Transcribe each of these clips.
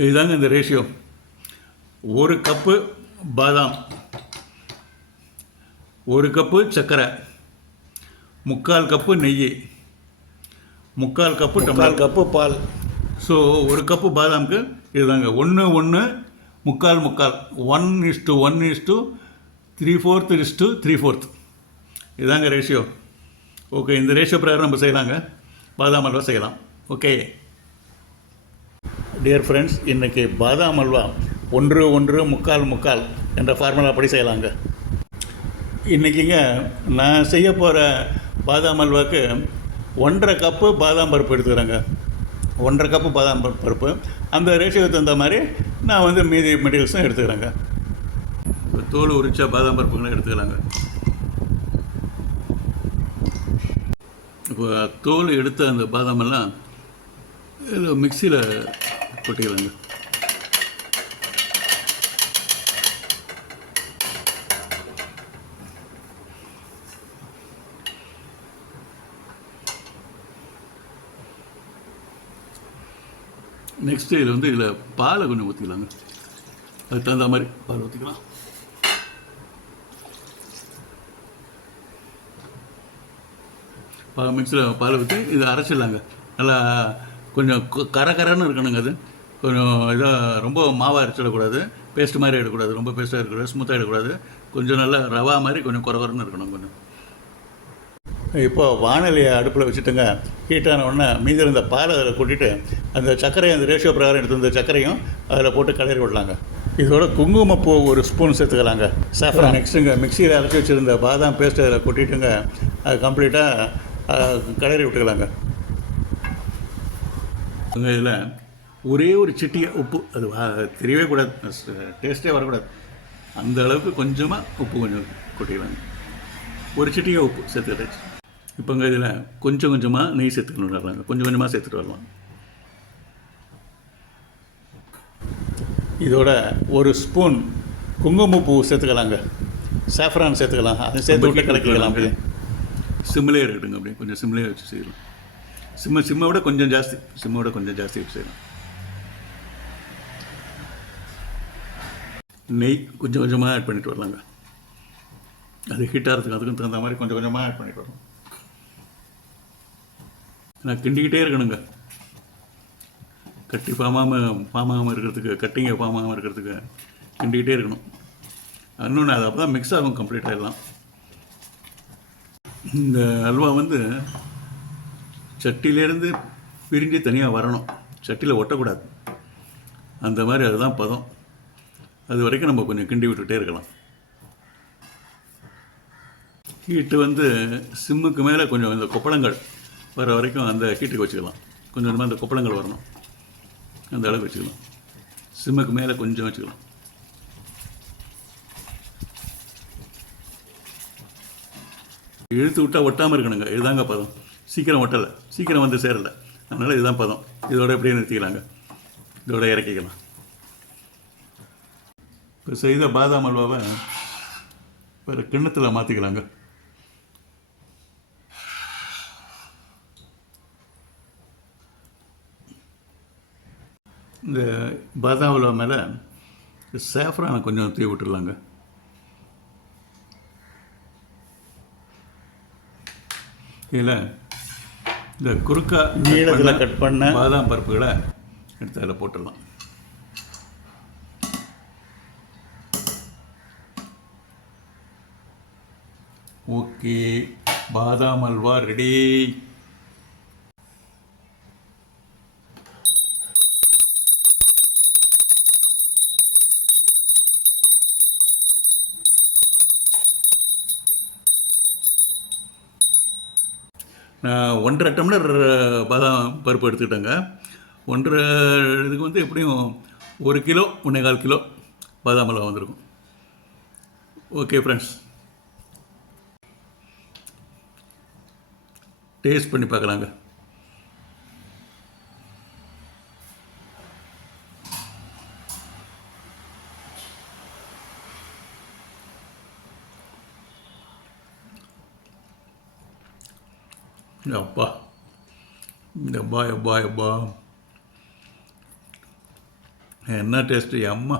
இதுதாங்க இந்த ரேஷியோ. ஒரு கப்பு பாதாம், ஒரு கப்பு சர்க்கரை, 3/4 கப்பு நெய், 3/4 கப்பு டம்ளர் கப்பு பால். ஸோ ஒரு கப்பு பாதாமுக்கு இதுதாங்க 1 1 3/4 3/4 1:1:3/4 3/4 இதுதாங்க ரேஷியோ. ஓகே, இந்த ரேஷியோ பிரகாரம் நம்ம செய்யலாங்க, பாதாம் அல்வா செய்யலாம். ஓகே டியர் ஃப்ரெண்ட்ஸ், இன்றைக்கி பாதாம் அல்வா 1 1 3/4 3/4 என்ற ஃபார்முலா படி செய்யலாங்க. இன்றைக்கிங்க நான் செய்ய போகிற பாதாம் அல்வாவுக்கு 1.5 கப்பு பாதாம் பருப்பு எடுத்துக்கிறேங்க. 1.5 கப்பு பாதாம் பருப்பு. அந்த ரேஷியோக்கு தகுந்த மாதிரி நான் வந்து மீதி மெட்டீரியல்ஸும் எடுத்துக்கிறேங்க. தோல் உரிச்சா பாதாம் பருப்புங்களும் எடுத்துக்கலாங்க. இப்போ தோல் எடுத்த அந்த பாதாமெல்லாம் இதில் மிக்சியில் கொட்டிக்கலாங்க. நெக்ஸ்ட்டு இதில் வந்து இதில் பாலை கொஞ்சம் ஊற்றிக்கலாங்க. அதுக்கு தகுந்த மாதிரி பால் ஊற்றிக்கலாம். மிக்சியில் பால் ஊற்றி இதை அரைச்சிடலாங்க. நல்லா கொஞ்சம் கரன்னு இருக்கணுங்க. அது கொஞ்சம் இதாக ரொம்ப மாவாக அரைச்சிடக்கூடாது, பேஸ்ட் மாதிரி எடுக்கக்கூடாது, ரொம்ப பேஸ்ட்டாக இருக்கக்கூடாது, ஸ்மூத்தாக எடுக்கக்கூடாது. கொஞ்சம் நல்லா ரவா மாதிரி கொஞ்சம் குறன்னு இருக்கணும். கொஞ்சம் இப்போ வானொலியை அடுப்பில் வச்சுட்டுங்க. ஹீட்டான உடனே மீதி இருந்த பாலை அதில் கொட்டிட்டு அந்த சர்க்கரையை, அந்த ரேஷியோ பிரகாரம் எடுத்து வந்த சர்க்கரையும் அதில் போட்டு கிளறி விடலாங்க. இதோட குங்குமப்பூ ஒரு ஸ்பூன் சேர்த்துக்கலாங்க. சாஃப்ரான் நெக்ஸ்ட்டுங்க மிக்சியில் அரைச்சி வச்சுருந்த பாதாம் பேஸ்ட் அதில் கொட்டிட்டுங்க அது கம்ப்ளீட்டாக கிளறி விட்டுக்கலாங்க. இதில் ஒரே ஒரு சிட்டிகை உப்பு, அது தெரியவே கூடாது, டேஸ்ட்டே வரக்கூடாது, அந்த அளவுக்கு கொஞ்சமாக உப்பு கொஞ்சம் கொட்டிக்கலாங்க. ஒரு சிட்டிகை உப்பு சேர்த்துக்கிட்டாச்சு. இப்போங்க இதில் கொஞ்சம் கொஞ்சமாக நெய் சேர்த்துக்கணும். வரலாங்க, கொஞ்சம் கொஞ்சமாக சேர்த்துட்டு வரலாம். இதோட ஒரு ஸ்பூன் குங்குமப்பூ சேர்த்துக்கலாங்க. சாஃப்ரான் சேர்த்துக்கலாம். அதை சேர்த்து விட்டு கலக்கிக்கலாம். அப்படியே சிம்மிலே இருக்கட்டுங்க. அப்படியே கொஞ்சம் சிம்மிலே வச்சு செய்யலாம். சிம்மை விட கொஞ்சம் ஜாஸ்தி, வச்சு செய்யலாம். நெய் கொஞ்சம் கொஞ்சமாக ஆட் பண்ணிட்டு வரலாங்க. அது ஹீட்டாகிறதுக்கு அதுக்கும் தகுந்த மாதிரி கொஞ்சம் கொஞ்சமாக ஆட் பண்ணிட்டு வரலாம். நான் கிண்டிக்கிட்டே இருக்கணுங்க. ஃபார்மாகாமல் இருக்கிறதுக்கு, கட்டிங்கை ஃபார்மாகாமல் இருக்கிறதுக்கு கிண்டிக்கிட்டே இருக்கணும். இன்னொன்று அது அப்போ தான் மிக்ஸ் ஆகும், கம்ப்ளீட் ஆகிடலாம். இந்த அல்வா வந்து சட்டியிலேருந்து பிரிஞ்சு தனியாக வரணும், சட்டியில் ஒட்டக்கூடாது. அந்த மாதிரி அதுதான் பதம். அது வரைக்கும் நம்ம கொஞ்சம் கிண்டி விட்டுகிட்டே இருக்கலாம். ஹீட்டு வந்து சிம்முக்கு மேலே கொஞ்சம் இந்த கொப்பளங்கள் வர வரைக்கும் அந்த ஹீட்டுக்கு வச்சுக்கலாம். கொஞ்சம் கொஞ்சமாக அந்த கொப்பளங்கள் வரணும், அந்த அளவுக்கு வச்சுக்கலாம். சிம்முக்கு மேலே கொஞ்சம் வச்சுக்கலாம். இழுத்து விட்டால் ஒட்டாமல் இருக்கணுங்க. இதுதாங்க பதம். சீக்கிரம் ஒட்டலை, சீக்கிரம் வந்து சேரலை. அதனால் இதுதான் பதம். இதோட எப்படியே நிறுத்திக்கலாங்க. இதோட இறக்கிக்கலாம். இப்போ செய்த பாதாம் அல்வாவை வேறு கிண்ணத்தில் மாற்றிக்கலாங்க. இந்த பாதாம் அல்வா மேலே சாஃப்ரானை கொஞ்சம் தூவி விட்டுடலாங்க. இதில் இந்த குறுக்கா நீளத்தில் கட் பண்ண பாதாம் பருப்புகளை எடுத்து அதில் போட்டுடலாம். ஓகே, பாதாம் அல்வா ரெடி. நான் 1.5 டம்ளர் பாதாம் பருப்பு எடுத்துக்கிட்டேங்க. 1.5 இதுக்கு வந்து எப்படியும் 1 கிலோ 1.25 கிலோ பாதாம் அல்வா வந்திருக்கும். ஓகே ஃப்ரெண்ட்ஸ், டேஸ்ட் பண்ணி பார்க்கலாங்க. அப்பா, எப்பா. என்ன டேஸ்ட்டு அம்மா,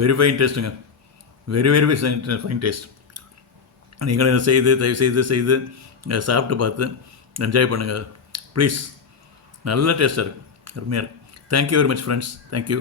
வெரி ஃபைன் டேஸ்ட்டுங்க, வெரி வெரி ஃபைன் டேஸ்ட். நீங்களும் இதை தயவு செய்து சாப்பிட்டு பார்த்து என்ஜாய் பண்ணுங்கள் ப்ளீஸ். நல்ல டேஸ்ட்டாக இருக்குது, அருமையாக இருக்குது. Thank you very much friends, thank you.